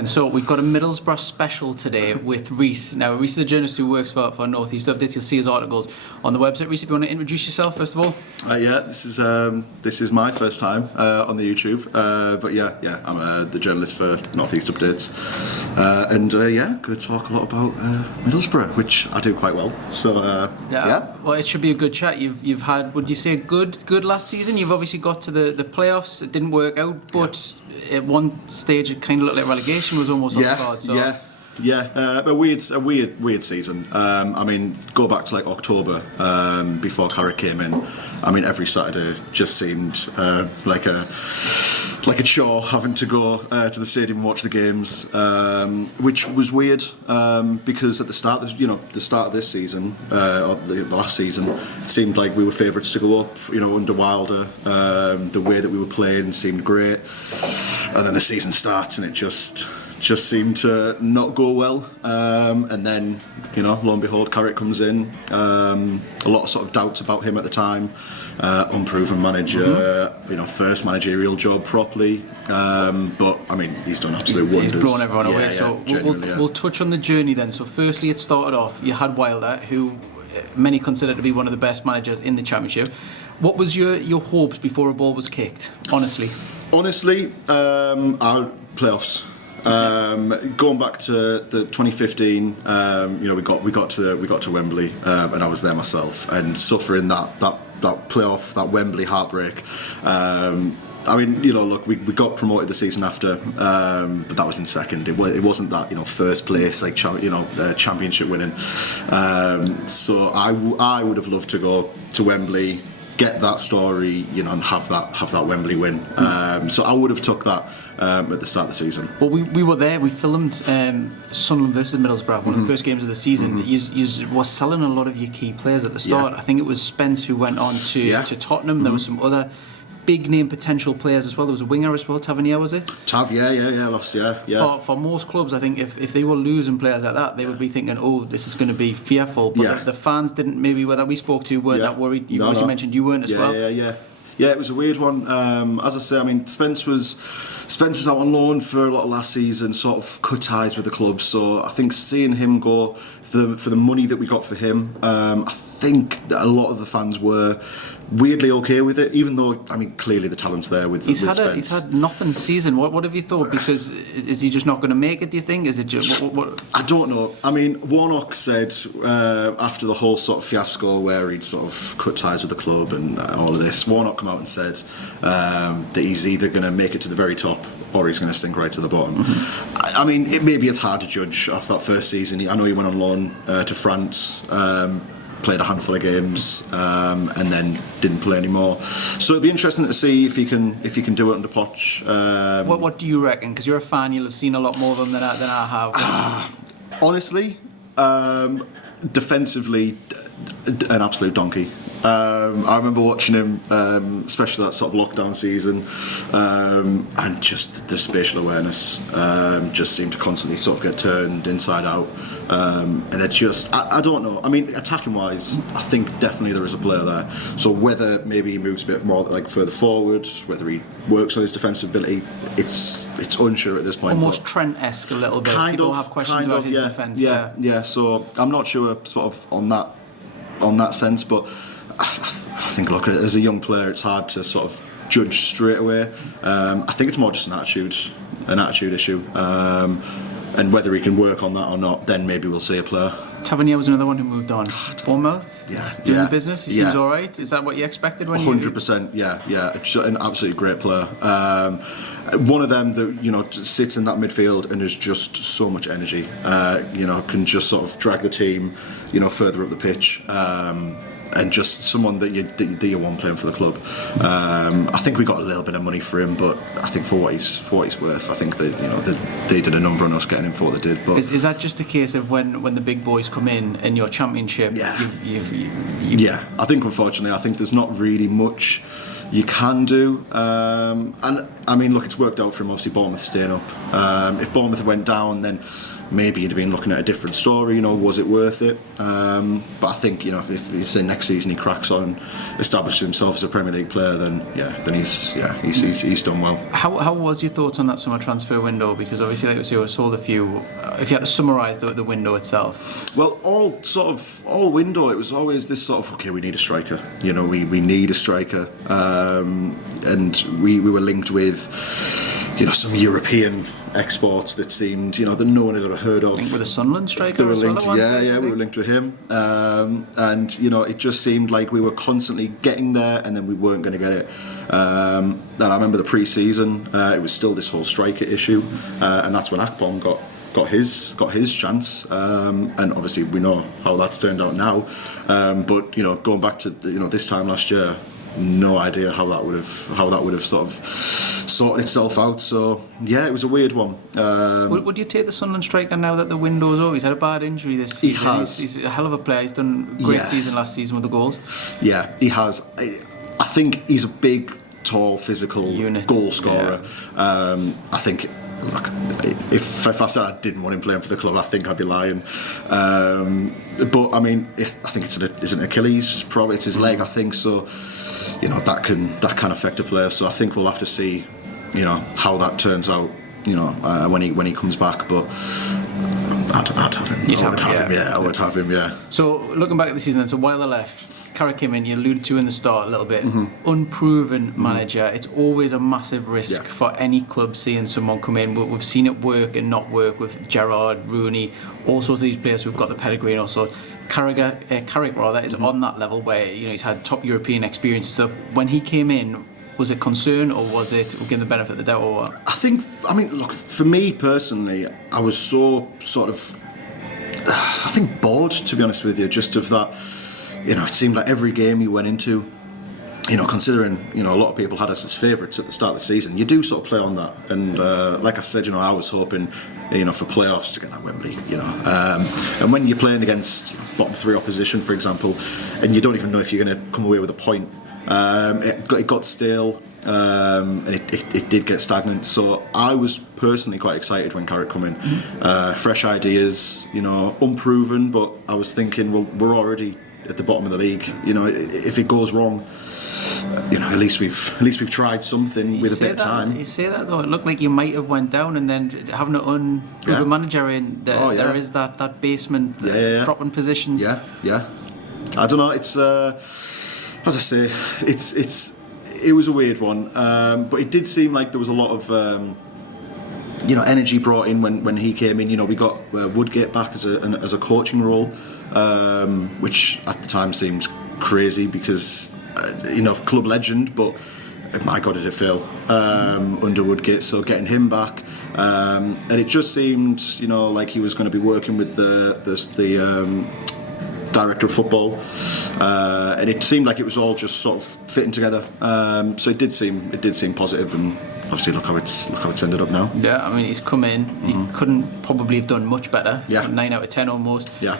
And so we've got a Middlesbrough special today with Reese. Now, Reese is a journalist who works for North East Updates. You'll see his articles on the website. Reese, if you want to introduce yourself, first of all. Yeah, this is my first time on the YouTube. But yeah, I'm the journalist for North East Updates. And going to talk a lot about Middlesbrough, which I do quite well. So, yeah. Well, it should be a good chat. You've had, would you say, good last season? You've obviously got to the playoffs. It didn't work out, but at one stage it kind of looked like relegation was almost on the card. So. A weird season. I mean, go back to like October before Carrick came in. I mean, every Saturday just seemed like a chore having to go to the stadium and watch the games, which was weird because at the start of this season or the last season, it seemed like we were favourites to go up. Under Wilder, the way that we were playing seemed great, and then the season starts and it just seemed to not go well, and then lo and behold, Carrick comes in. A lot of sort of doubts about him at the time. Unproven manager, first managerial job properly, but I mean he's done absolute wonders. He's blown everyone away. So we'll touch on the journey then. So firstly, it started off. You had Wilder, who many consider to be one of the best managers in the Championship. What was your hopes before a ball was kicked? Honestly, our playoffs. Going back to the 2015, we got to Wembley, and I was there myself, and suffering that playoff, that Wembley heartbreak. I mean, look, we got promoted the season after, but that was in second. It wasn't that first place, like championship winning. So I would have loved to go to Wembley, get that story, and have that Wembley win. So I would have took that at the start of the season. Well, we were there. We filmed Sunderland versus Middlesbrough, one of the first games of the season. You was selling a lot of your key players at the start. I think it was Spence who went on to Tottenham. There was some other big name potential players as well. There was a winger as well, Tavernier, was it? Lost, yeah. For most clubs, I think if they were losing players like that, they would be thinking, oh, this is going to be fearful. But the fans didn't, maybe that we spoke to, weren't that worried. You obviously mentioned you weren't as well. Yeah, it was a weird one. As I say, I mean, Spence was out on loan for a lot of last season, sort of cut ties with the club. So I think seeing him go for the money that we got for him, I think that a lot of the fans were weirdly okay with it, even though, I mean, clearly the talent's there with Spence. He's had nothing season. What have you thought? Because is he just not going to make it, do you think? Is it just... What? I don't know. I mean, Warnock said after the whole sort of fiasco where he'd sort of cut ties with the club and all of this, Warnock come out and said that he's either going to make it to the very top or he's going to sink right to the bottom. I mean, maybe it's hard to judge off that first season. I know he went on loan to France, played a handful of games, and then didn't play anymore. So it'd be interesting to see if he can do it under Poch. What do you reckon? Because you're a fan, you'll have seen a lot more of them than I have. Honestly, defensively, an absolute donkey. I remember watching him, especially that sort of lockdown season, and just the spatial awareness just seemed to constantly sort of get turned inside out, and it just, I don't know. I mean, attacking wise, I think definitely there is a player there. So whether maybe he moves a bit more like further forward, whether he works on his defensive ability, it's unsure at this point. Almost Trent-esque a little bit. People have questions about his defence. Yeah. So I'm not sure sort of on that sense, but I think, look, as a young player, it's hard to sort of judge straight away. I think it's more just an attitude issue, and whether he can work on that or not, then maybe we'll see a player. Tavernier was another one who moved on. Bournemouth, doing the business. He seems all right. Is that what you expected when 100%, yeah. An absolutely great player. One of them that sits in that midfield and has just so much energy. Can just sort of drag the team, further up the pitch. And just someone that you want playing for the club. I think we got a little bit of money for him, but I think for what he's worth, I think that they did a number on us getting him for what they did. But is that just a case of when the big boys come in your Championship? Yeah, I think unfortunately, there's not really much you can do. And I mean, look, it's worked out for him. Obviously, Bournemouth staying up. If Bournemouth went down, then maybe you'd have been looking at a different story. Was it worth it? But I think if you say next season he cracks on, establishes himself as a Premier League player, then he's done well. How was your thoughts on that summer transfer window? Because obviously, like you say, we saw the few. If you had to summarise the window itself, well, all window it was always this sort of, okay, we need a striker. We need a striker, and we were linked with some European exports that seemed that no one had ever heard of. Linked with a Sunderland striker. They were as linked, well, we were linked with him, and it just seemed like we were constantly getting there, and then we weren't going to get it. And I remember the pre-season, it was still this whole striker issue, and that's when Akpom got his chance, and obviously we know how that's turned out now. But going back to this time last year, no idea how that would have sort of sorted itself out. So yeah, it was a weird one. Would you take the Sunderland striker now that the window's over? He's had a bad injury this season. He has. He's a hell of a player. He's done a great season last season with the goals. Yeah, he has. I think he's a big, tall, physical unit. Goal scorer. Yeah. I think. Look, if I said I didn't want him playing for the club, I think I'd be lying. But I mean, I think it's an Achilles. Probably it's his leg. I think so. That can affect a player. So I think we'll have to see, how that turns out. When he comes back. But I'd have him. I would have him. Yeah. So looking back at the season, then, so while they left, Carrick came in. You alluded to in the start a little bit. Unproven manager. It's always a massive risk for any club seeing someone come in. We've seen it work and not work with Gerrard, Rooney, all sorts of these players who've got the pedigree and all sorts. Carrick is on that level where he's had top European experience and stuff. When he came in, was it concern or was it give the benefit of the doubt or what? Look, for me personally, I was so sort of, bored, to be honest with you, just of that. It seemed like every game you went into, considering a lot of people had us as favourites at the start of the season, you do sort of play on that. And like I said, I was hoping, for playoffs to get that Wembley, and when you're playing against bottom three opposition, for example, and you don't even know if you're going to come away with a point, it got stale, and it did get stagnant. So I was personally quite excited when Carrick come in. Fresh ideas, unproven, but I was thinking, well, we're already at the bottom of the league. If it goes wrong, at least we've tried something with a bit of time. You say that though, it looked like you might have went down, and then having an unproven manager in, there is that basement dropping positions. Yeah. I don't know. It's as I say, it was a weird one, but it did seem like there was a lot of energy brought in when he came in. We got Woodgate back as a coaching role, which at the time seemed crazy because club legend, but my God, did it fail under Woodgate. So getting him back, and it just seemed like he was going to be working with the director of football, and it seemed like it was all just sort of fitting together. So it did seem positive, and obviously look how it's ended up now. Yeah, I mean, he's come in. He couldn't probably have done much better. Yeah, 9 out of 10 almost. Yeah.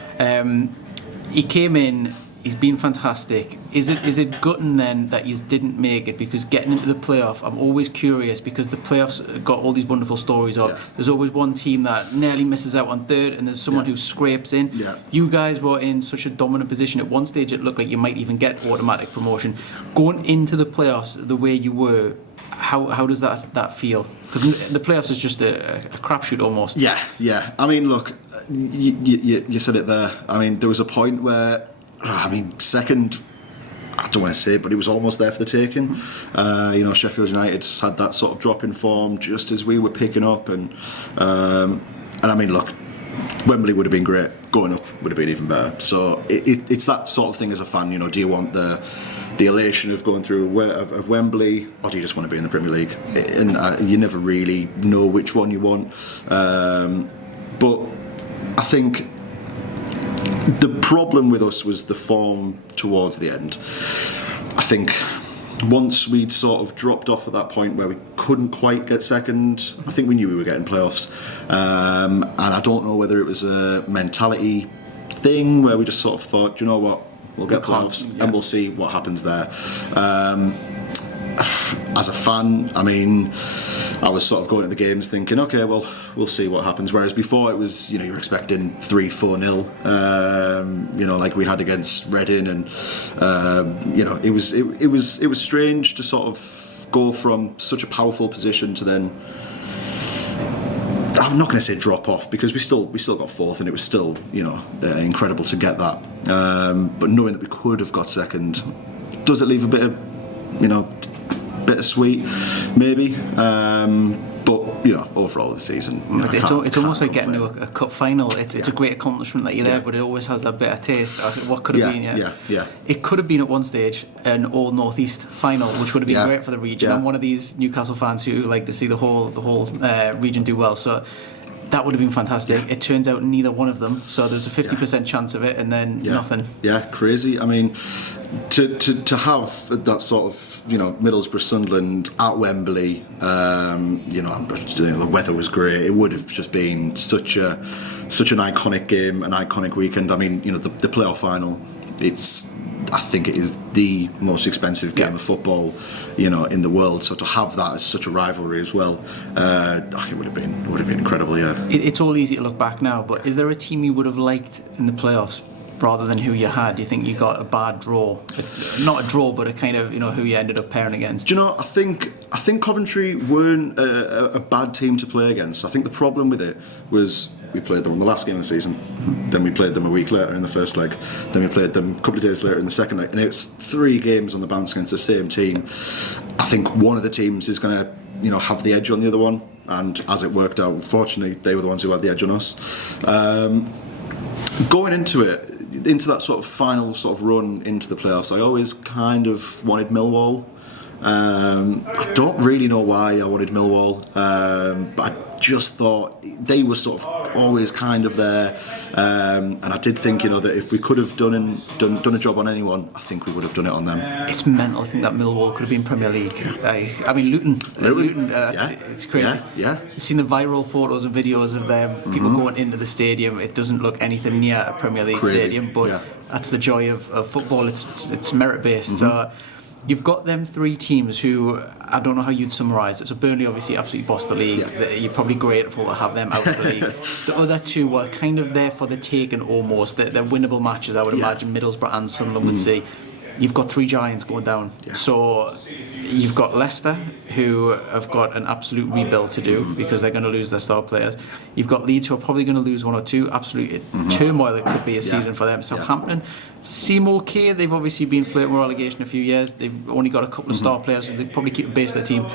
He came in. He's been fantastic. Is it gutting then that you didn't make it? Because getting into the playoff, I'm always curious because the playoffs got all these wonderful stories of. There's always one team that nearly misses out on third, and there's someone who scrapes in. Yeah. You guys were in such a dominant position. At one stage, it looked like you might even get automatic promotion. Going into the playoffs the way you were, how does that feel? Because the playoffs is just a crapshoot almost. Yeah. I mean, look, you said it there. I mean, there was a point where. Second, I don't want to say it, but it was almost there for the taking. Sheffield United had that sort of drop in form just as we were picking up, and I mean, look, Wembley would have been great. Going up would have been even better. So it's that sort of thing as a fan. Do you want the elation of going through of Wembley, or do you just want to be in the Premier League? And you never really know which one you want. But I think. The problem with us was the form towards the end. I think once we'd sort of dropped off at that point where we couldn't quite get second, I think we knew we were getting playoffs. And I don't know whether it was a mentality thing where we just sort of thought, you know what, we'll get playoffs and we'll see what happens there. As a fan, I mean, I was sort of going to the games thinking, okay, well, we'll see what happens. Whereas before it was, you're expecting 3-4-0, like we had against Reading, and it was strange to sort of go from such a powerful position to then. I'm not going to say drop off, because we still got fourth, and it was still incredible to get that. But knowing that we could have got second, does it leave a bit of bittersweet, maybe? But overall the season, it's almost like getting to a cup final. It's a great accomplishment that you're there, but it always has that bitter taste. I think what could have been, it could have been at one stage an all North East final, which would have been great for the region. I'm one of these Newcastle fans who like to see the whole region do well. So that would have been fantastic. It turns out neither one of them. So there's a 50% chance of it, and then nothing. Yeah, crazy. I mean, to have that sort of Middlesbrough Sunderland at Wembley, the weather was great. It would have just been such an iconic game, an iconic weekend. I mean, the playoff final. I think it is the most expensive game of football, in the world. So to have that as such a rivalry as well, it would have been incredible. Yeah. It's all easy to look back now, but is there a team you would have liked in the playoffs rather than who you had? Do you think you got a bad draw? Not a draw, but a kind of who you ended up pairing against. Do you know? I think Coventry weren't a bad team to play against. I think the problem with it was, we played them in the last game of the season, then we played them a week later in the first leg, then we played them a couple of days later in the second leg, and it was 3 games on the bounce against the same team. I think one of the teams is going to have the edge on the other one, and as it worked out, unfortunately they were the ones who had the edge on us. Going into that sort of final sort of run into the playoffs, I always kind of wanted Millwall. I don't really know why I wanted Millwall, but I just thought they were sort of always kind of there, and I did think that if we could have done a job on anyone, I think we would have done it on them. It's mental. I think that Millwall could have been Premier League. I mean Luton, it's crazy. You've seen the viral photos and videos of them, people going into the stadium. It doesn't look anything near a Premier League stadium, but that's the joy of football. It's merit based. So you've got them 3 teams who, I don't know how you'd summarise it. So Burnley obviously absolutely bossed the league. You're probably grateful to have them out of the league. The other 2 were kind of there for the taking almost. They're winnable matches, I would imagine Middlesbrough and Sunderland would see. You've got 3 giants going down. So you've got Leicester, who have got an absolute rebuild to do because they're going to lose their star players. You've got Leeds, who are probably going to lose 1 or 2. Absolute turmoil it could be a season for them. Southampton seem okay. They've obviously been flirting with relegation a few years. They've only got a couple of star players, so they probably keep the base of their team.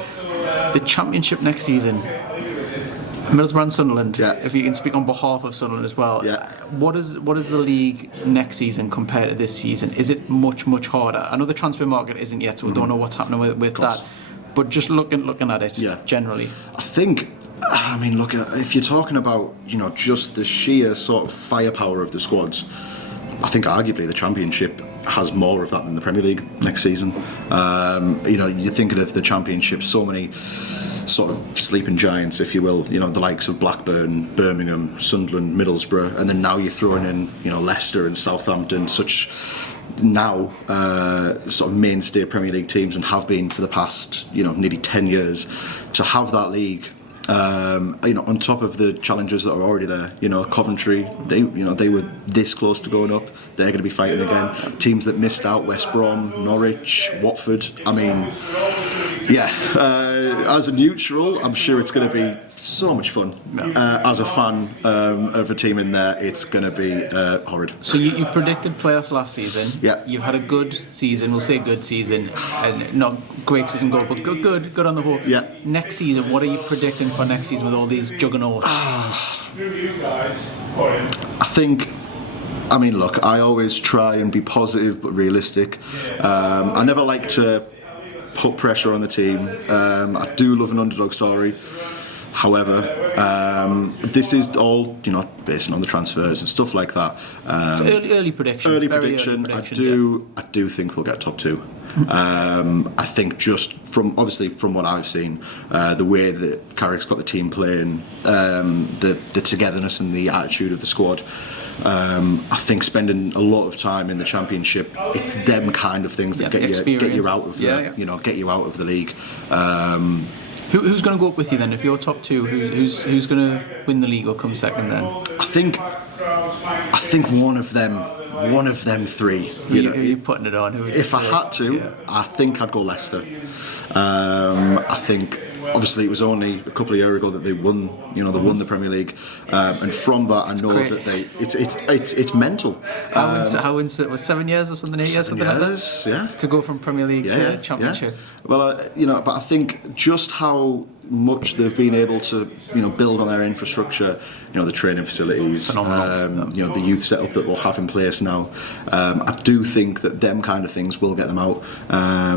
The Championship next season, Middlesbrough and Sunderland, if you can speak on behalf of Sunderland as well, what is the league next season compared to this season? Is it much harder? I know the transfer market isn't yet, so we don't know what's happening with that, but just looking at it generally, I think, look, if you're talking about just the sheer sort of firepower of the squads, I think arguably the Championship has more of that than the Premier League next season. You're thinking of the Championship, so many sort of sleeping giants, if you will, the likes of Blackburn, Birmingham, Sunderland, Middlesbrough, and then now you're throwing in Leicester and Southampton, such now sort of mainstay Premier League teams, and have been for the past maybe 10 years. To have that league, on top of the challenges that are already there, Coventry, they were this close to going up. They're going to be fighting again. Teams that missed out, West Brom, Norwich, Watford. As a neutral, I'm sure it's going to be so much fun. As a fan of a team in there, it's going to be horrid. So you predicted playoffs last season. Yeah. You've had a good season. We'll say good season, and not great season goal, but good on the whole. Yeah. Next season, what are you predicting for next season with all these juggernauts? I think. Look, I always try and be positive but realistic. I never like to put pressure on the team. I do love an underdog story. However, this is all based on the transfers and stuff like that. So early prediction. Early prediction. I do think we'll get top 2. I think just from what I've seen, the way that Carrick's got the team playing, the togetherness and the attitude of the squad. I think spending a lot of time in the Championship, it's them kind of things that get you out of the league. Who's going to go up with you then? If you're top two, who's going to win the league or come second then? I think one of them three. You're putting it on. If I had to, I think I'd go Leicester. I think obviously it was only a couple of years ago that they won. They won the Premier League, and from that I know that it's mental. How it was 7 years or something, 8 years, something like that. Yeah. To go from Premier League to Championship. Yeah. Well, but I think just how much they've been able to, build on their infrastructure, the training facilities, the youth setup that we'll have in place now. I do think that them kind of things will get them out.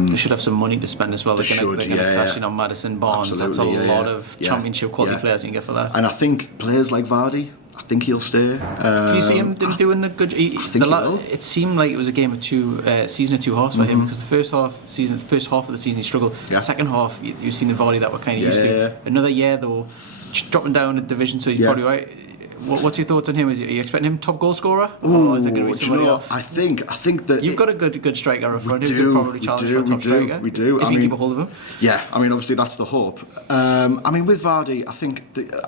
They should have some money to spend as well. They're going to cash in on Madison, Barnes. Absolutely, that's a lot of Championship quality players you can get for that. And I think players like Vardy, I think he'll stay. Can you see him doing the good? I think he will. It seemed like it was a game of season of two halves for him, because the first half of the season he struggled. The second half, you've seen the Vardy that we're kind of used to. Another year though, dropping down a division, so he's probably right. What's your thoughts on him? Are you expecting him top goal scorer, or is it going to be somebody else? I think that you've got a good striker up front who could probably challenge for a top striker. We do. If you keep a hold of him. Yeah, obviously that's the hope. With Vardy,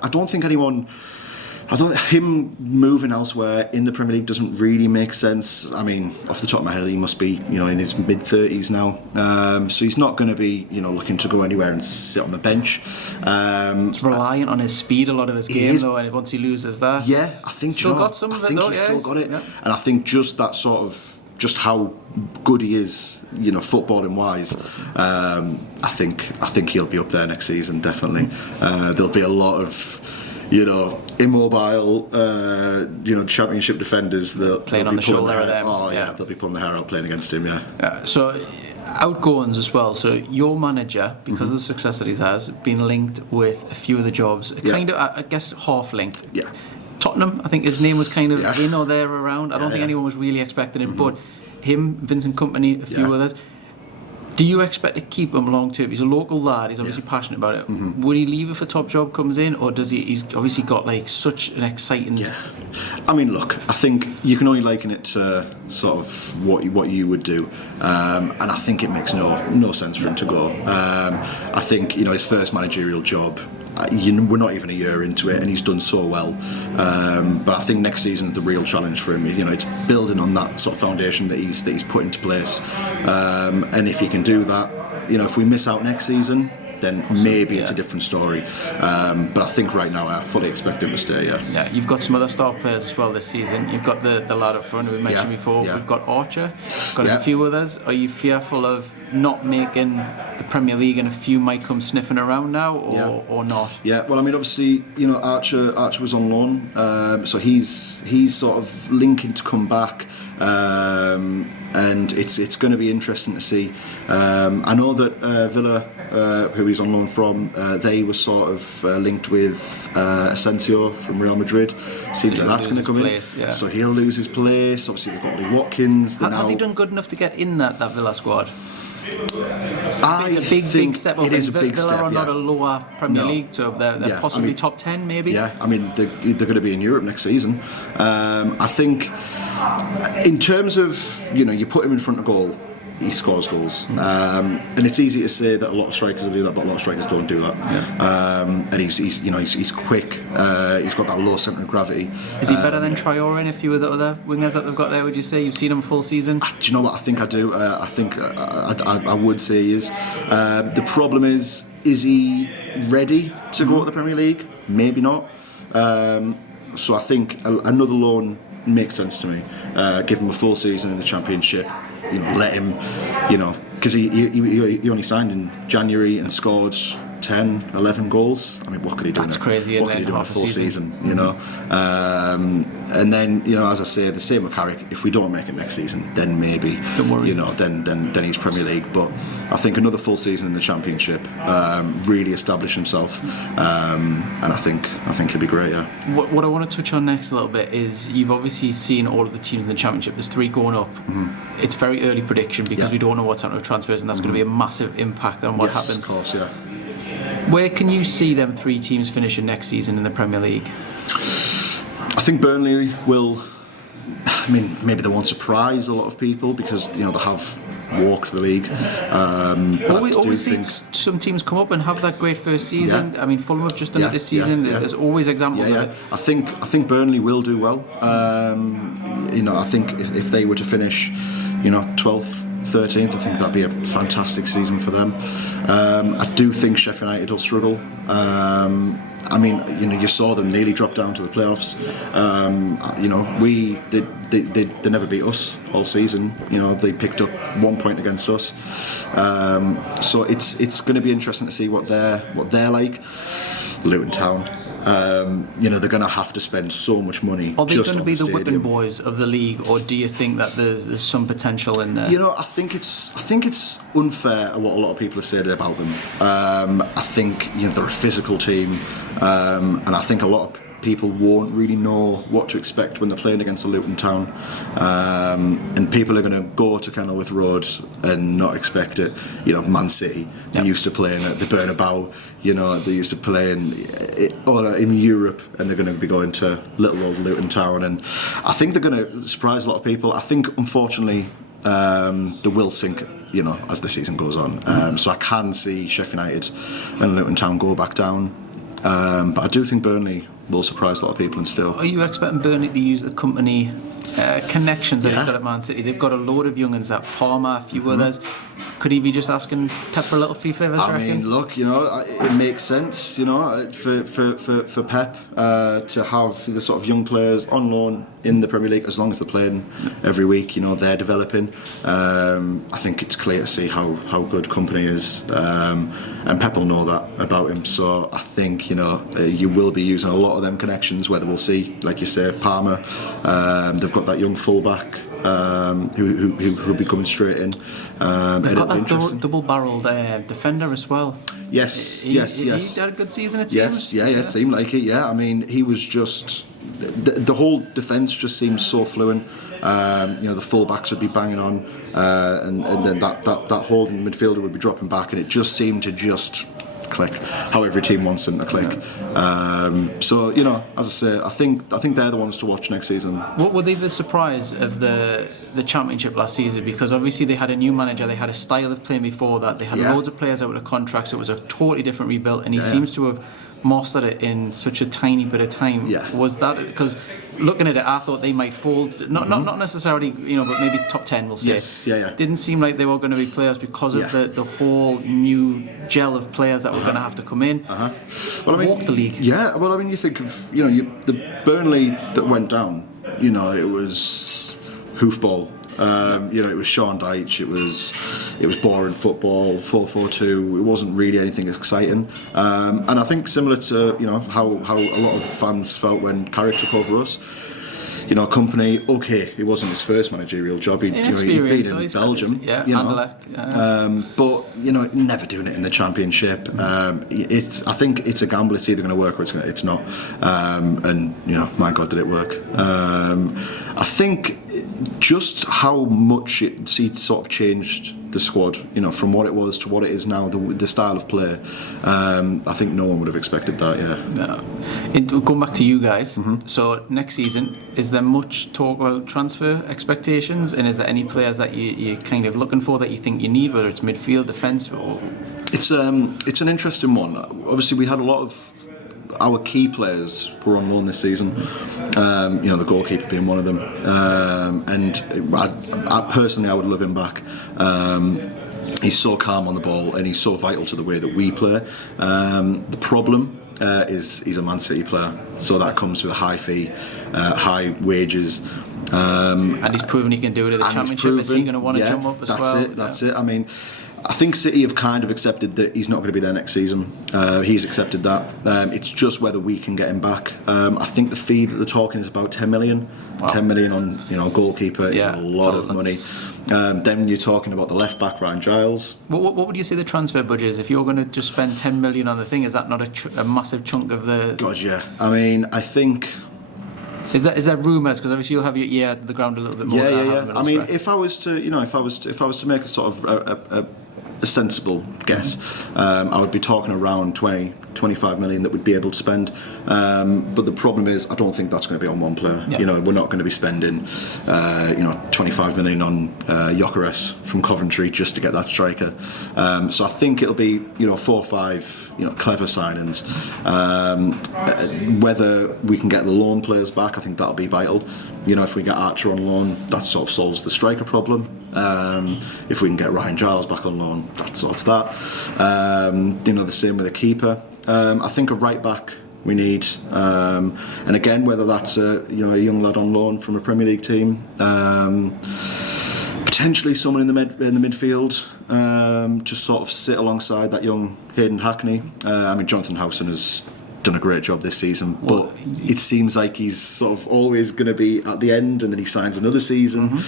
I don't think him moving elsewhere in the Premier League doesn't really make sense. Off the top of my head, he must be, in his mid-30s now. So he's not going to be, looking to go anywhere and sit on the bench. He's reliant on his speed a lot of his game, though, and once he loses that... Yeah, I think... Still got some of it, though, he's still got it. Yeah. And I think just that sort of... Just how good he is, footballing wise. I think he'll be up there next season, definitely. There'll be a lot of... immobile, Championship defenders that playing on the shoulder of them. They'll be pulling their hair out playing against him. So outgoings as well. So your manager, because of the success that he has, been linked with a few of the jobs. Kind of, I guess, half linked. Yeah. Tottenham, I think his name was kind of in or there around. I don't think anyone was really expecting it, but him, Vincent Kompany, a few others. Do you expect to keep him long term? He's a local lad. He's obviously passionate about it. Would he leave if a top job comes in, or does he? He's obviously got such an exciting. Yeah, look, I think you can only liken it to sort of what you would do, and I think it makes no sense for him to go. I think his first managerial job. We're not even a year into it, and he's done so well. But I think next season the real challenge for him, it's building on that sort of foundation that he's put into place. And if he can do that, if we miss out next season, then maybe it's a different story. But I think right now I fully expect him to stay. Yeah, you've got some other star players as well this season. You've got the lad up front who we mentioned before. We've got Archer, got a few others. Are you fearful of not making the Premier League and a few might come sniffing around now, or not? Yeah, well, obviously, Archer was on loan, so he's sort of linking to come back, and it's going to be interesting to see. I know that Villa, who he's on loan from, they were sort of linked with Asensio from Real Madrid. Seems like that's going to come in. So he'll lose his place. Obviously, they've got Lee Watkins. Has he done good enough to get in that Villa squad? It's a big step up. It is a big Villa step. Are not a lower Premier League, so they're possibly top 10 maybe. Yeah, they're going to be in Europe next season. I think, in terms of you put him in front of goal, he scores goals, and it's easy to say that a lot of strikers will do that, but a lot of strikers don't do that. And he's quick. He's got that low centre of gravity. Is he better than Traore and a few of the other wingers that they've got there? Would you say you've seen him full season? Do you know what? I think I do. I think I would say he is. The problem is he ready to go to the Premier League? Maybe not. So I think another loan makes sense to me. Give him a full season in the Championship. Let him, because he only signed in January and scored 10, 11 goals. What could he do? That's crazy. What could he do in a full season? And then, as I say, the same with Carrick. If we don't make it next season, then maybe, don't worry. Then he's Premier League. But I think another full season in the Championship, really establish himself, and I think he'll be great. Yeah. What I want to touch on next a little bit is you've obviously seen all of the teams in the Championship. There's 3 going up. It's very early prediction because we don't know what's happening with transfers, and that's going to be a massive impact on what happens. Of course, yeah. Where can you see them 3 teams finishing next season in the Premier League? I think Burnley will. Maybe they won't surprise a lot of people because they have walk the league. Well, we always see some teams come up and have that great first season. I mean, Fulham have just done it this season. There's always examples of it. I think Burnley will do well. I think if they were to finish, 12th, 13th, I think that'd be a fantastic season for them. I do think Sheffield United will struggle. You saw them nearly drop down to the playoffs. They never beat us all season. They picked up 1 point against us. So it's going to be interesting to see what they're like. Luton Town. They're going to have to spend so much money. Are they just going to on be the stadium. whipping boys of the league, or do you think that there's some potential in there? I think it's unfair what a lot of people have said about them. I think they're a physical team, and I think a lot of people won't really know what to expect when they're playing against a Luton Town, and people are going to go to Kenilworth Road and not expect it. Man City, they used to play in the Bernabeu. They used to play in Europe, and they're going to be going to little old Luton Town, and I think they're going to surprise a lot of people. I think, unfortunately, they will sink, as the season goes on. So I can see Sheffield United and Luton Town go back down, but I do think Burnley will surprise a lot of people and still. Are you expecting Burnley to use the company connections that he's got at Man City? They've got a load of young'uns at Palmer, a few others. Could he be just asking Pep for a little fee favours? I mean, look, it makes sense, for Pep to have the sort of young players on loan in the Premier League, as long as they're playing every week. They're developing. I think it's clear to see how good company is, and Pep will know that about him. So I think you will be using a lot of them connections. Whether we'll see, like you say, Palmer. They've got that young fullback who'll be coming straight in. They've got that double-barrelled defender as well. Yes. He had a good season, it seems. Yes, it seemed like it. Yeah, I mean, he was just the whole defence just seemed so fluent. The full-backs would be banging on, and then that holding midfielder would be dropping back, and it just seemed to just click how every team wants them to click. So as I say, I think they're the ones to watch next season. What were they the surprise of the Championship last season? Because obviously they had a new manager, they had a style of playing before that, they had loads of players out of contracts, so it was a totally different rebuild, and he seems to have mastered it in such a tiny bit of time. Was that because looking at it, I thought they might fall, not necessarily, but maybe top 10, we'll say. Yes, yeah. Didn't seem like they were going to be players because of the whole new gel of players that were going to have to come in. Well, I mean, walk the league. Yeah, well, I mean, you think of the Burnley that went down. It was hoofball. It was Sean Dyche. It was boring football, 4-4-2. It wasn't really anything exciting. And I think similar to how a lot of fans felt when Carrick took over us. Company. Okay, it wasn't his first managerial job. He'd been in Belgium. But never doing it in the Championship. I think it's a gamble. It's either going to work or it's not. And my God, did it work? I think just how much it sort of changed the squad, from what it was to what it is now, the style of play. I think no one would have expected that. Going back to you guys, so next season, is there much talk about transfer expectations, and is there any players that you're kind of looking for that you think you need, whether it's midfield, defence, or? It's an interesting one. Obviously, we had a lot of our key players were on loan this season. The goalkeeper being one of them, and I personally, I would love him back. He's so calm on the ball, and he's so vital to the way that we play. The problem is he's a Man City player, so that comes with a high fee, high wages. And he's proven he can do it at the Championship. Is he going to want to jump up as well? That's it. I mean, I think City have kind of accepted that he's not going to be there next season. He's accepted that. It's just whether we can get him back. I think the fee that they're talking is about 10 million. Wow. 10 million on goalkeeper is a lot of money. Then you're talking about the left back, Ryan Giles. What would you say the transfer budget is? If you're going to just spend 10 million on the thing, is that not a massive chunk of the? God, yeah. I mean, I think. Is there rumours? Because obviously you'll have your ear to the ground a little bit more. Yeah. I mean, if I was to make a sort of a sensible guess. I would be talking around 25 million that we'd be able to spend. But the problem is, I don't think that's going to be on one player. Yeah. You know, we're not going to be spending, 25 million on Gyökeres from Coventry just to get that striker. So I think it'll be, 4 or 5, clever signings. Whether we can get the loan players back, I think that'll be vital. If we get Archer on loan, that sort of solves the striker problem. If we can get Ryan Giles back on loan, that sorts that. The same with the keeper. I think a right back we need, and again, whether that's a young lad on loan from a Premier League team, potentially someone in the midfield, to sort of sit alongside that young Hayden Hackney. Jonathan Howson has done a great job this season, but it seems like he's sort of always going to be at the end, and then he signs another season.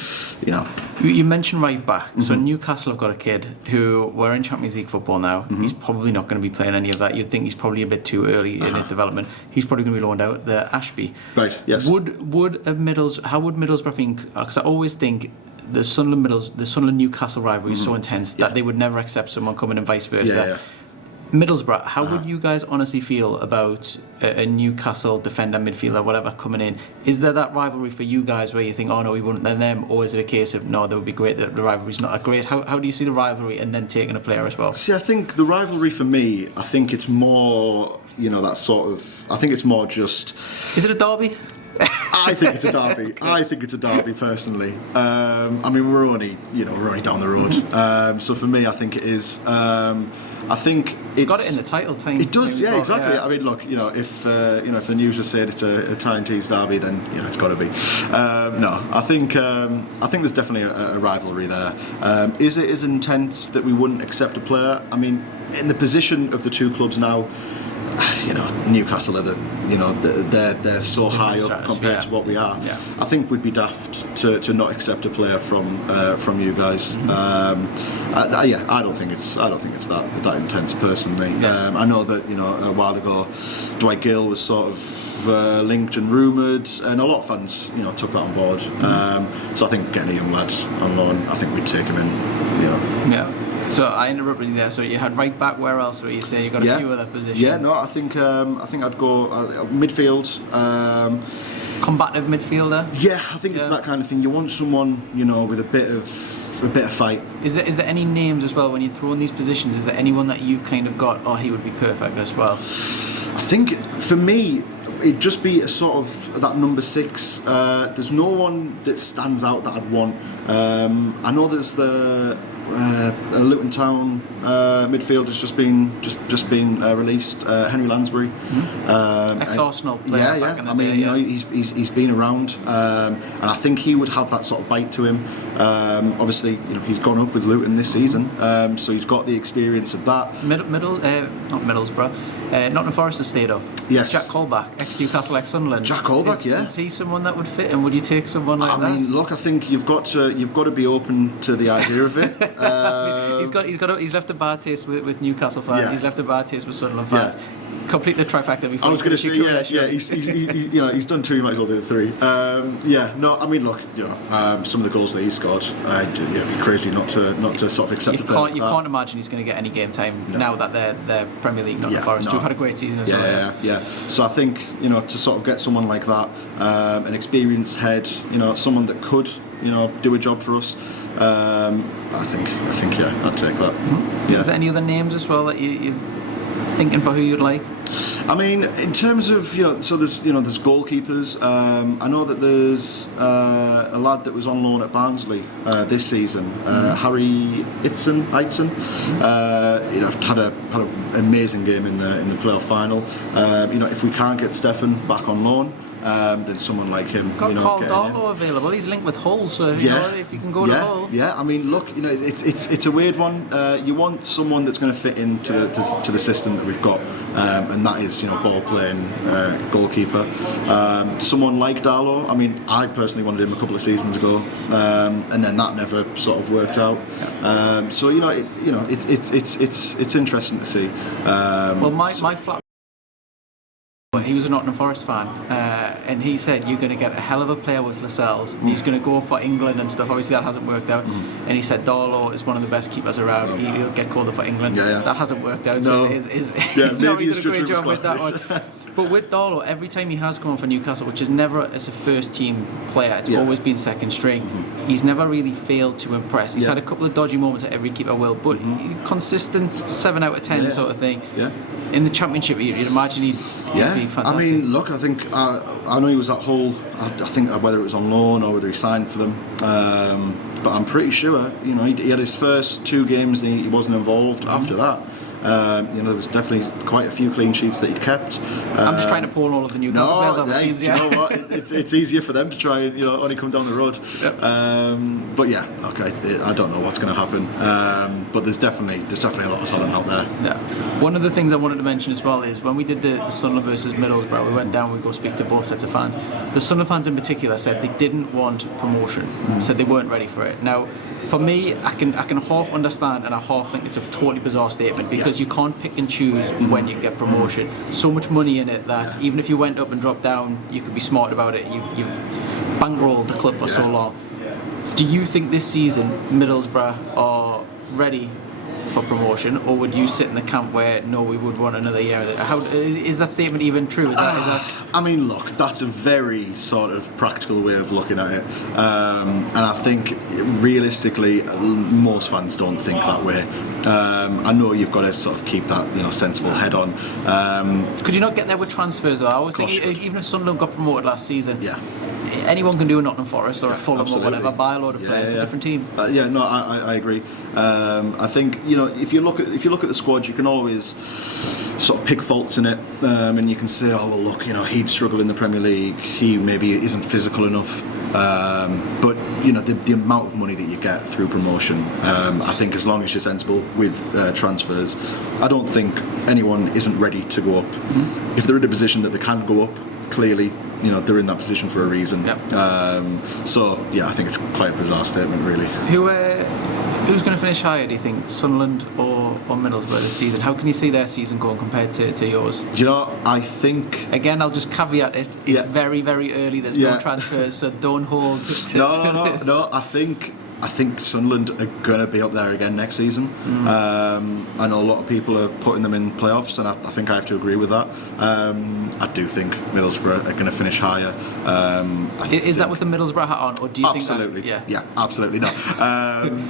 You mentioned right back. So Newcastle have got a kid who, we're in Champions League football now. He's probably not going to be playing any of that. You'd think he's probably a bit too early in his development. He's probably going to be loaned out. The Ashby. Right. Yes. How would Middlesbrough think? Because I always think the Sunderland Newcastle rivalry is so intense that they would never accept someone coming and vice versa. Yeah. Middlesbrough, how would you guys honestly feel about a Newcastle defender, midfielder, whatever, coming in? Is there that rivalry for you guys where you think, oh no, we wouldn't let them, or is it a case of, no, that would be great, that the rivalry's not that great? How do you see the rivalry and then taking a player as well? See, I think the rivalry for me, I think it's more, that sort of, I think it's more just... Is it a derby? I think it's a derby. I think it's a derby personally. We're only down the road. So for me, I think it is. I think it's got it in the title time. It does, yeah, exactly. I mean, look, if the news has said it's a tie and tease derby, then it's got to be. No, I think there's definitely a rivalry there. Is it as intense that we wouldn't accept a player? I mean, in the position of the two clubs now, Newcastle are they're so high up compared to what we are. Yeah. I think we'd be daft to not accept a player from you guys. I don't think it's that intense personally. Yeah. I know that a while ago Dwight Gill was sort of linked and rumoured, and a lot of fans took that on board. So I think getting a young lad on loan, I think we'd take him in. Yeah. So I interrupted you there. So you had right back. Where else were you saying you got a few other positions? Yeah, no, I think I'd go midfield. Combative midfielder. Yeah, I think it's that kind of thing. You want someone with a bit of fight. Is there any names as well when you throw in these positions? Is there anyone that you've kind of got? Oh, he would be perfect as well. I think for me, it'd just be a sort of that number 6. There's no one that stands out that I'd want. I know there's the Luton Town midfield has just been released. Henry Lansbury, ex-Arsenal player. Back in the day, he's been around, and I think he would have that sort of bite to him. Obviously, he's gone up with Luton this season, so he's got the experience of that. Not Middlesbrough. Nottingham Forest have stayed up. Yes. Jack Colback, ex-Newcastle, ex-Sunderland. Jack Colback, Is he someone that would fit? And would you take someone like that? I mean, look, I think you've got to be open to the idea of it. He's left a bad taste with Newcastle fans. Yeah. He's left a bad taste with Sunderland fans. Yeah. Complete the trifecta before. I was going to say, he's done 2. He might as well do 3. Look, some of the goals that he scored, it'd be crazy not to sort of accept a player like that. You can't imagine he's going to get any game time now that they're Premier League, Nottingham Forest, who've had a great season as well. Yeah. So I think to sort of get someone like that, an experienced head, someone that could do a job for us. I think I'd take that. Mm-hmm. Yeah. Is there any other names as well that you're thinking for who you'd like? I mean, in terms of so there's goalkeepers. I know that there's a lad that was on loan at Barnsley this season, Harry Itzen. Had an amazing game in the playoff final. If we can't get Stefan back on loan, then someone like him. Got Carl Darlow available. He's linked with Hull, so if you can go to Hull. Yeah, I mean, look, it's a weird one. You want someone that's going to fit into the system that we've got, and that is ball playing goalkeeper. Someone like Darlow. I mean, I personally wanted him a couple of seasons ago, and then that never sort of worked out. So it's interesting to see. Well, my flat He was a Nottingham Forest fan, and he said you're going to get a hell of a player with Lascelles, and he's going to go for England and stuff. Obviously that hasn't worked out, and he said Darlow is one of the best keepers around. He'll get called up for England. That hasn't worked out. So he's not really done a great job with that one. But with Darlow, every time he has come on for Newcastle, which is never as a first team player, it's always been second string. He's never really failed to impress. He's had a couple of dodgy moments that every keeper will, but consistent 7 out of 10 sort of thing. In the Championship, you'd imagine he'd be fantastic. I mean, look, I think I know he was at Hull. I think whether it was on loan or whether he signed for them, but I'm pretty sure. You know, he had his first 2 games and he wasn't involved after that. There was definitely quite a few clean sheets that he'd kept. I'm just trying to pull all of the Newcastle players off the teams. Do you know what? It's easier for them to try and only come down the road. But yeah, look, I don't know what's going to happen. But there's definitely a lot of talent out there. Yeah. One of the things I wanted to mention as well is when we did the Sunderland versus Middlesbrough, we went down, we go speak to both sets of fans. The Sunderland fans in particular said they didn't want promotion. Said they weren't ready for it. Now, for me, I can half understand and I half think it's a totally bizarre statement because you can't pick and choose when you get promotion. So much money in it that even if you went up and dropped down, you could be smart about it. You've bankrolled the club for so long. Do you think this season Middlesbrough are ready for promotion, or would you sit in the camp where no, we would want another year? How is that statement even true? Is that? I mean, look, that's a very sort of practical way of looking at it, and I think realistically, most fans don't think that way. I know you've got to sort of keep that sensible head on. Could you not get there with transfers though? I always think even if Sunderland got promoted last season, anyone can do a Nottingham Forest or a Fulham or whatever, buy a load of players, a different team. I agree. I think if you look at the squad, you can always sort of pick faults in it, and you can say, oh well, look, he'd struggle in the Premier League. He maybe isn't physical enough. But the amount of money that you get through promotion, I think as long as you're sensible with transfers, I don't think anyone isn't ready to go up. If they're in a position that they can go up, clearly they're in that position for a reason. So yeah, I think it's quite a bizarre statement, really. Who's going to finish higher, do you think, Sunderland or Middlesbrough this season? How can you see their season going compared to yours? I think... Again, I'll just caveat it. It's very, very early. There's no transfers, so don't hold to this. No, I think Sunderland are going to be up there again next season. I know a lot of people are putting them in playoffs, and I think I have to agree with that. I do think Middlesbrough are going to finish higher. Is that with the Middlesbrough hat on, or do you think that? Yeah, absolutely not.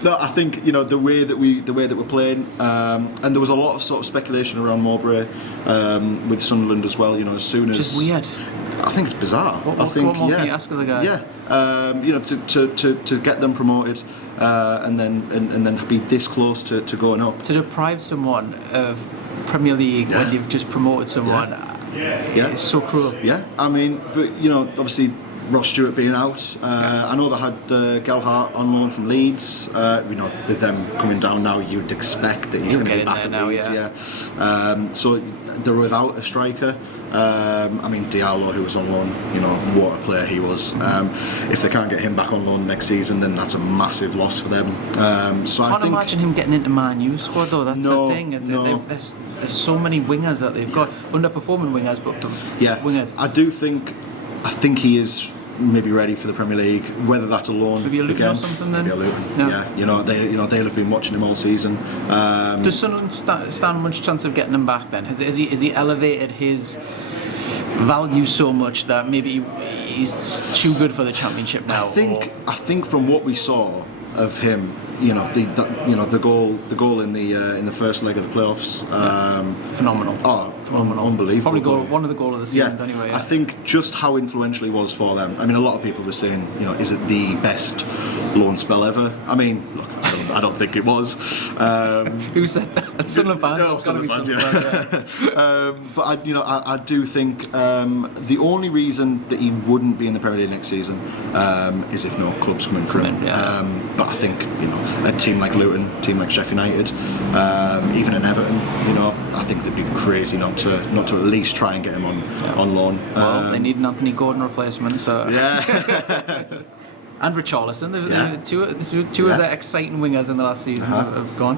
No, I think the way that we're playing, and there was a lot of sort of speculation around Mowbray with Sunderland as well. As soon as just weird. I think it's bizarre. What more can you ask of the guy? To get them promoted and then be this close to going up. To deprive someone of Premier League when you've just promoted someone, it's so cruel. Yeah, I mean, but obviously Ross Stewart being out, I know they had Gelhardt on loan from Leeds. With them coming down now, you'd expect that he's going to be back at Leeds. So they're without a striker. I mean, Diallo, who was on loan, what a player he was. If they can't get him back on loan next season, then that's a massive loss for them. So I can't imagine him getting into Man U squad though. That's the thing. There's so many wingers that they've got, underperforming wingers, but wingers. I think he is maybe ready for the Premier League. Whether that's a loan, maybe a Luton or something. Then maybe a Luton. They'll have been watching him all season. Does Sunderland stand much chance of getting him back? Then has he elevated his value so much that maybe he's too good for the Championship now? I think from what we saw of him, the goal in the first leg of the playoffs, phenomenal. Phenomenal. Unbelievable. Probably one of the goals of the season anyway. I think just how influential he was for them. I mean, a lot of people were saying, is it the best loan spell ever? I mean, look, I don't think it was. Who said that? Sunderland fans. No, Sunderland fans. But I do think the only reason that he wouldn't be in the Premier League next season is if no clubs come in for him. But I think a team like Luton, a team like Sheffield United, even an Everton, I think they'd be crazy not to at least try and get him on loan. Well, they need an Anthony Gordon replacement, so. Yeah. and Richarlison. Yeah. Two of the exciting wingers in the last season have gone.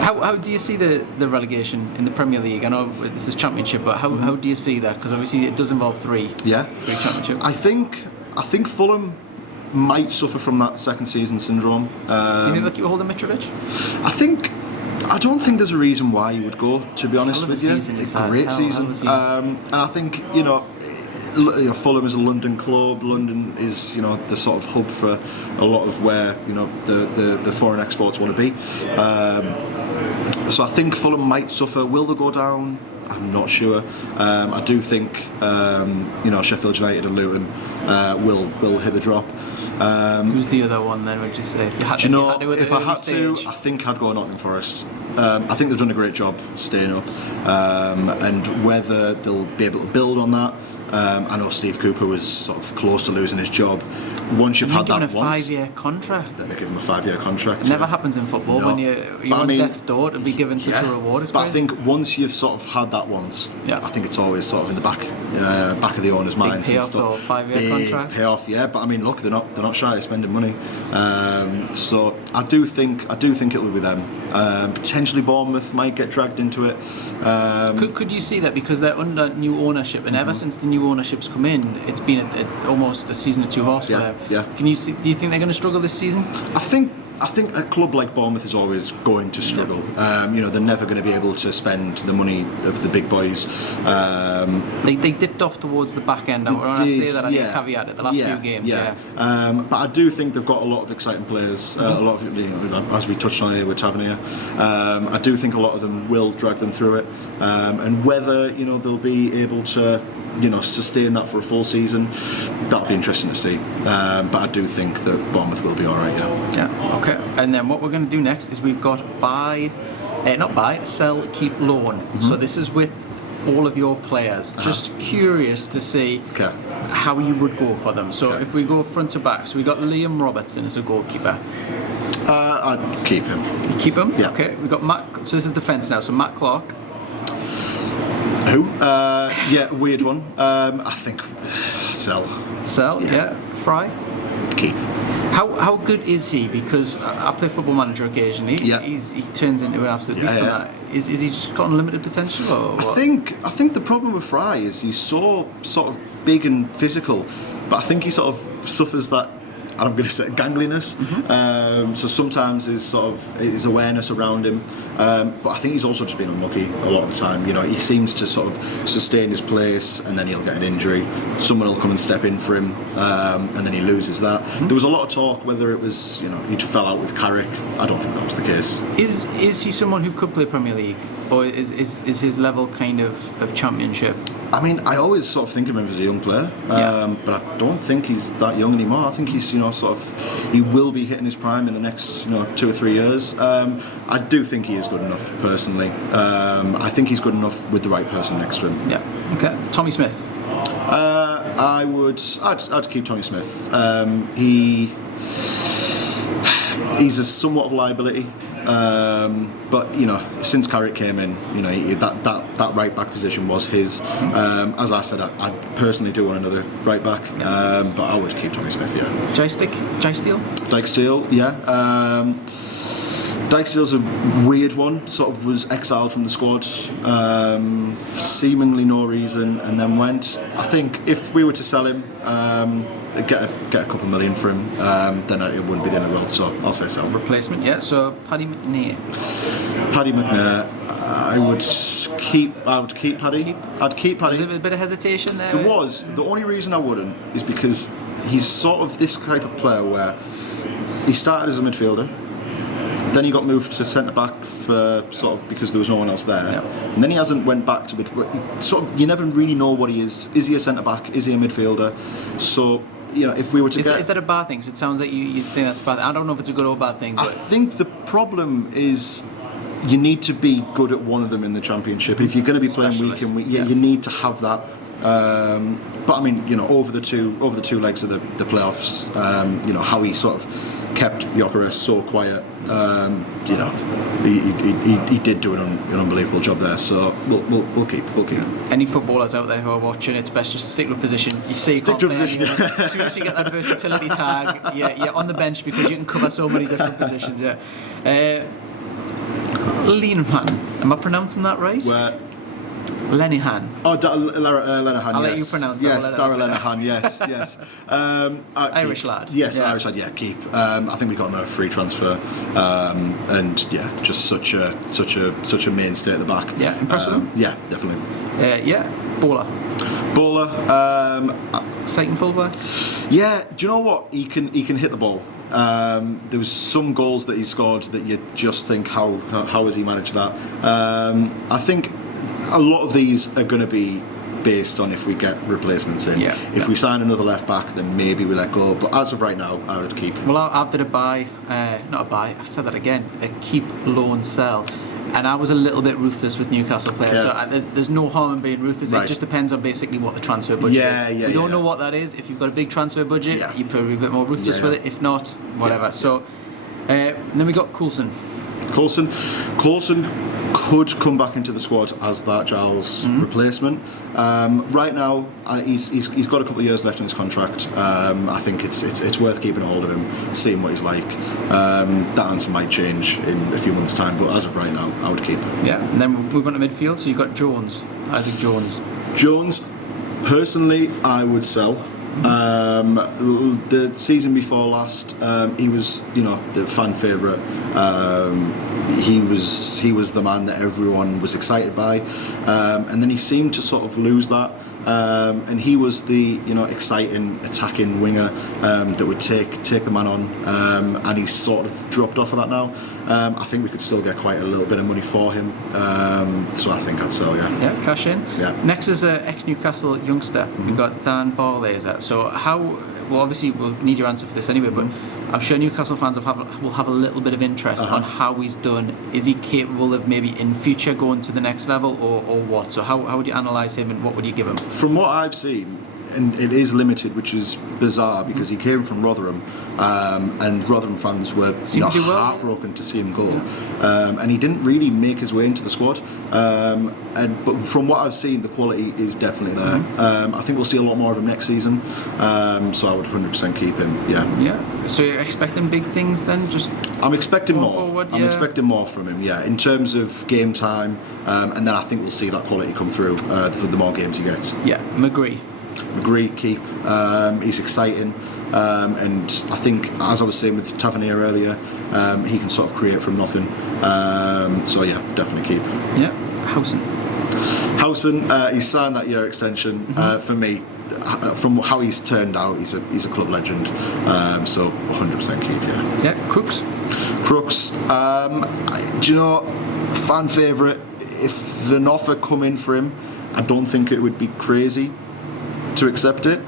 How do you see the relegation in the Premier League? I know this is Championship, but how do you see that? Because obviously it does involve three Championship. I think Fulham might suffer from that second season syndrome. Do you think they'll keep hold of Mitrovic? I don't think there's a reason why you would go, to be honest with you. Great season. And I think, Fulham is a London club. London is, the sort of hub for a lot of where, the foreign exports want to be. So I think Fulham might suffer. Will they go down? I'm not sure. I do think, Sheffield United and Luton will hit the drop. Who's the other one then, would you say? If I had to, I think I'd go Nottingham Forest. I think they've done a great job staying up. And whether they'll be able to build on that, I know Steve Cooper was sort of close to losing his job. Once you've had that once, a 5-year contract. Then they give him a 5-year contract. It never happens in football when you're on death's door to be given such a reward. It's I think once you've sort of had that once, I think it's always sort of in the back of the owner's minds and stuff. For a 5-year contract. Payoff, yeah. But I mean, look, they're not shy of spending money. So I do think it will be them. Potentially Bournemouth might get dragged into it. Could you see that because they're under new ownership, and ever since the new ownership's come in, it's been almost a season of two halves for them. Yeah. Do you think they're going to struggle this season? I think a club like Bournemouth is always going to struggle. They're never going to be able to spend the money of the big boys. They dipped off towards the back end. When I say that, I need to caveat it. The last few games. But I do think they've got a lot of exciting players. A lot of, as we touched on here with Tavernier. I do think a lot of them will drag them through it. And whether they'll be able to sustain that for a full season, that'll be interesting to see. But I do think that Bournemouth will be all right. Yeah. Okay. And then what we're going to do next is we've got sell, keep, loan. So this is with all of your players. Just curious to see how you would go for them. So if we go front to back, so we got Liam Robertson as a goalkeeper. I'd keep him. Keep him? Yeah. Okay. We got Matt. So this is defence now. So Matt Clark. Who? Weird one. I think sell. Sell. Yeah. Fry. Keep. How good is he? Because I play Football Manager occasionally. Yeah. He turns into an absolute beast on that. Is he just got unlimited potential? Or what? I think the problem with Fry is he's so sort of big and physical, but I think he sort of suffers that, I'm going to say, gangliness. So sometimes his awareness around him, but I think he's also just been unlucky a lot of the time. He seems to sort of sustain his place, and then he'll get an injury. Someone will come and step in for him, and then he loses that. There was a lot of talk whether it was he fell out with Carrick. I don't think that was the case. Is he someone who could play Premier League, or is his level kind of Championship? I mean, I always sort of think of him as a young player, but I don't think he's that young anymore. I think he's he will be hitting his prime in the next 2 or 3 years. I do think he is good enough personally. I think he's good enough with the right person next to him. Yeah. Okay. Tommy Smith. I'd keep Tommy Smith. He's a somewhat of a liability. But since Carrick came in, that right back position was his. As I said, I personally do want another right back, but I would keep Tommy Smith. Yeah. Dyke Steele, yeah. Dyke Steele's a weird one. Sort of was exiled from the squad, seemingly no reason, and then went. I think if we were to sell him, get a couple million for him, then it wouldn't be the end of the world. So I'll say sell. Replacement, yeah. So Paddy McNair. I would keep Paddy. I'd keep Paddy. Was there a bit of hesitation there? There was. The only reason I wouldn't is because he's sort of this type of player where he started as a midfielder. Then he got moved to centre back for because there was no one else there, and then he hasn't went back to you never really know what he is. Is he a centre back? Is he a midfielder? So if we were to is that a bad thing? 'Cause it sounds like you think that's bad. I don't know if it's a good or bad thing. But I think the problem is you need to be good at one of them in the Championship. If you're going to be playing week in week, you need to have that. But I mean, over the two legs of the playoffs, how he sort of kept Gyökeres so quiet. You know, he did do an unbelievable job there. So we'll keep. Any footballers out there who are watching, it's best just to stick to a position. You say you Stick can't to a play position. anywhere. As soon as you get that versatility tag, you're on the bench because you can cover so many different positions. Yeah. Linehan, am I pronouncing that right? Where? Lenihan. Oh, Lenihan, I'll yes. let you pronounce yes, that. Dara Lenihan, yes. Irish keep. lad. Yes, Yeah. Irish lad, yeah, keep. I think we got him a free transfer. And yeah, just such a mainstay at the back. Yeah, impressed with him? Yeah, definitely. Bowler. Exciting fullback. Yeah, do you know what? He can hit the ball. There was some goals that he scored that you just think, how has he managed that? I think a lot of these are going to be based on if we get replacements in. If we sign another left back, then maybe we let go. But as of right now, I would keep. Well, I did I've said that again, a keep, loan, sell. And I was a little bit ruthless with Newcastle players, so there's no harm in being ruthless. Right. It just depends on basically what the transfer budget is. We don't know what that is. If you've got a big transfer budget, you're probably a bit more ruthless with it. If not, whatever. So, and then we got Coulson. Coulson could come back into the squad as that Giles replacement. Right now, he's got a couple of years left in his contract. I think it's worth keeping a hold of him, seeing what he's like. That answer might change in a few months' time, but as of right now, I would keep. Yeah, and then we move on to midfield. So you've got Isaac Jones. Jones, personally, I would sell. The season before last, he was, the fan favourite. He was the man that everyone was excited by, and then he seemed to sort of lose that. And he was the exciting attacking winger that would take the man on, and he's sort of dropped off of that now. I think we could still get quite a little bit of money for him, so I think I'd sell. Yeah, cash in. Yeah. Next is an ex-Newcastle youngster. We've got Dan Barley. Is that so? Well, obviously we'll need your answer for this anyway, but I'm sure Newcastle fans will have a little bit of interest on how he's done. Is he capable of maybe in future going to the next level, or what? So how would you analyse him, and what would you give him? From what I've seen, and it is limited, which is bizarre because he came from Rotherham, and Rotherham fans were heartbroken to see him go, and he didn't really make his way into the squad. But from what I've seen, the quality is definitely there. I think we'll see a lot more of him next season, so I would 100% keep him. Yeah. So you're expecting big things then? I'm expecting more. Forward, I'm expecting more from him. Yeah, in terms of game time, and then I think we'll see that quality come through for the more games he gets. Yeah, McGree, keep. He's exciting, and I think, as I was saying with Tavernier earlier, he can sort of create from nothing. So yeah, definitely keep. Yeah, Howson, he's signed that year extension. For me, from how he's turned out, he's a club legend. So 100% keep. Yeah, Crooks, do you know, fan favourite? If an offer come in for him, I don't think it would be crazy to accept it,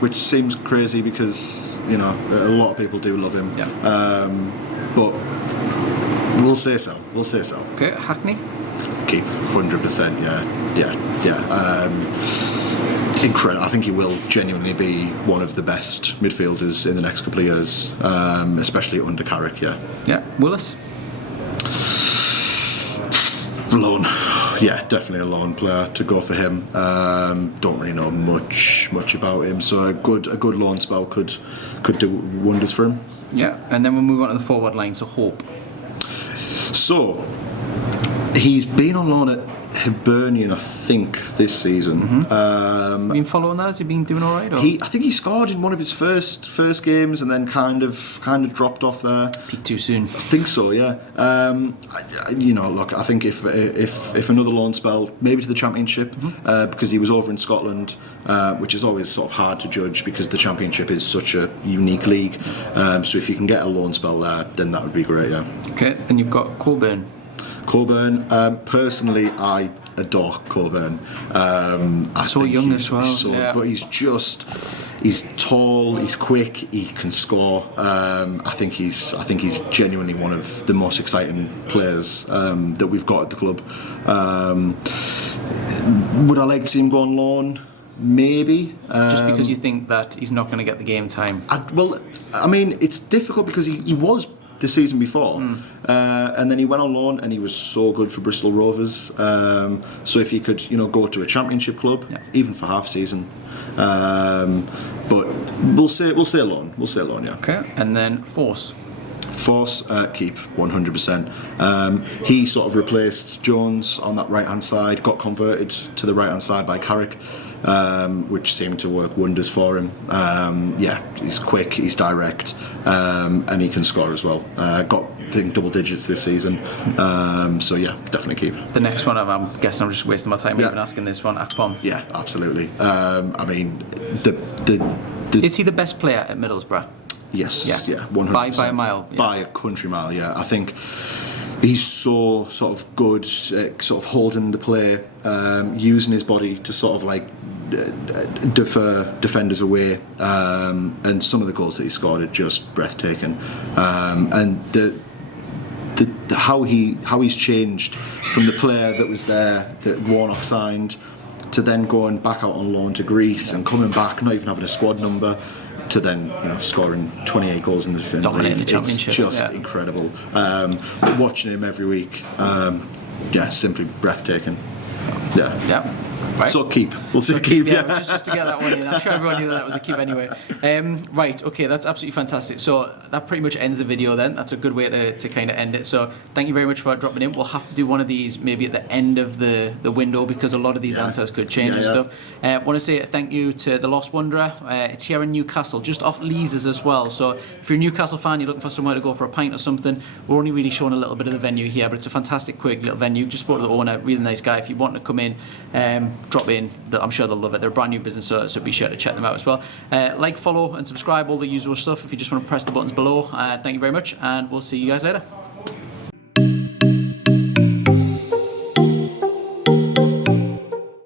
which seems crazy because a lot of people do love him. But we'll say so. Okay, Hackney, keep 100%. Yeah. Incredible. I think he will genuinely be one of the best midfielders in the next couple of years, especially under Carrick. Yeah, Willis, loan. Yeah, definitely a loan player to go for him. Don't really know much about him, so a good loan spell could do wonders for him. Yeah, and then we'll move on to the forward line. So Hope. So he's been on loan at Hibernian, I think, this season. Been following that? Has he been doing all right? Or? I think he scored in one of his first games, and then kind of dropped off there. Peaked too soon. I think so, yeah. Look, I think if another loan spell, maybe to the Championship, because he was over in Scotland, which is always sort of hard to judge because the Championship is such a unique league. So if you can get a loan spell there, then that would be great, yeah. Okay, and you've got Coburn. Personally, I adore Coburn. So young as well. But he's tall, he's quick, he can score. I think he's genuinely one of the most exciting players that we've got at the club. Would I like to see him go on loan? maybe. Just because you think that he's not going to get the game time. I mean, it's difficult because he was the season before, and then he went on loan and he was so good for Bristol Rovers. So if he could, go to a Championship club, even for half season, but we'll say loan. We'll say loan, yeah. Okay, and then Force. Force, keep 100%. He sort of replaced Jones on that right hand side, got converted to the right hand side by Carrick, which seemed to work wonders for him. He's quick, he's direct, and he can score as well. Got, I think, double digits this season. Definitely keep. The next one, I'm guessing I'm just wasting my time even asking this one, Akpom. Yeah, absolutely. I mean, is he the best player at Middlesbrough? Yes, 100%. By a mile? Yeah. By a country mile, yeah. I think he's so sort of good at sort of holding the play, using his body to sort of like defer defenders away, and some of the goals that he scored are just breathtaking. And how he's changed from the player that was there that Warnock signed to then going back out on loan to Greece and coming back, not even having a squad number, to then scoring 28 goals in the same league. The championship. It's just incredible. Watching him every week, simply breathtaking. Yeah. Right. So keep. We'll say keep. Yeah, just to get that one in. I'm sure everyone knew that was a keep anyway. Right, okay, that's absolutely fantastic. So that pretty much ends the video then. That's a good way to kind of end it. So thank you very much for dropping in. We'll have to do one of these maybe at the end of the window because a lot of these answers could change and stuff. I want to say thank you to the Lost Wanderer. It's here in Newcastle, just off Leazes as well. So if you're a Newcastle fan, you're looking for somewhere to go for a pint or something, we're only really showing a little bit of the venue here, but it's a fantastic, quick little venue. Just spoke to the owner, really nice guy. If you want to come in, drop in. I'm sure they'll love it. They're a brand new business, so be sure to check them out as well. Like, follow and subscribe, all the usual stuff if you just want to press the buttons below. Thank you very much, and we'll see you guys later.